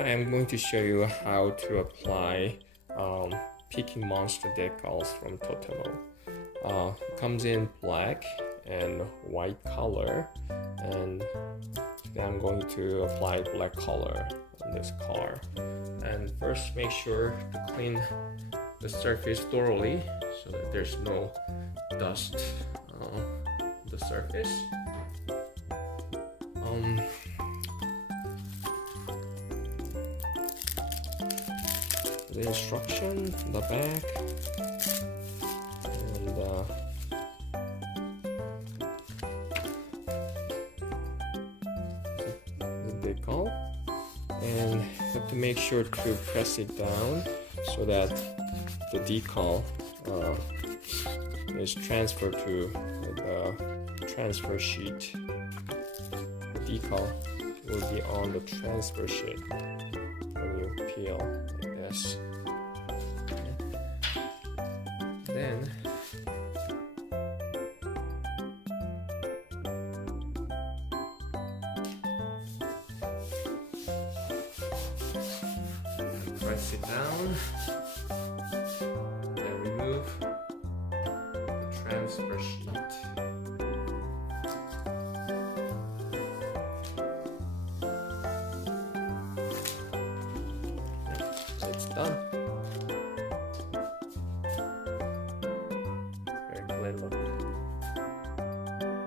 Hi, I'm going to show you how to apply Peking Monster decals from TOTOMO. It comes in black and white color, and today I'm going to apply black color on this car. And first, make sure to clean the surface thoroughly so that there's no dust on the surface. The instruction, the back, and the decal, and you have to make sure to press it down so that the decal is transferred to the transfer sheet. The decal will be on the transfer sheet when you peel like this. Then press it down, then remove the transfer sheet. It's done. Very clean look.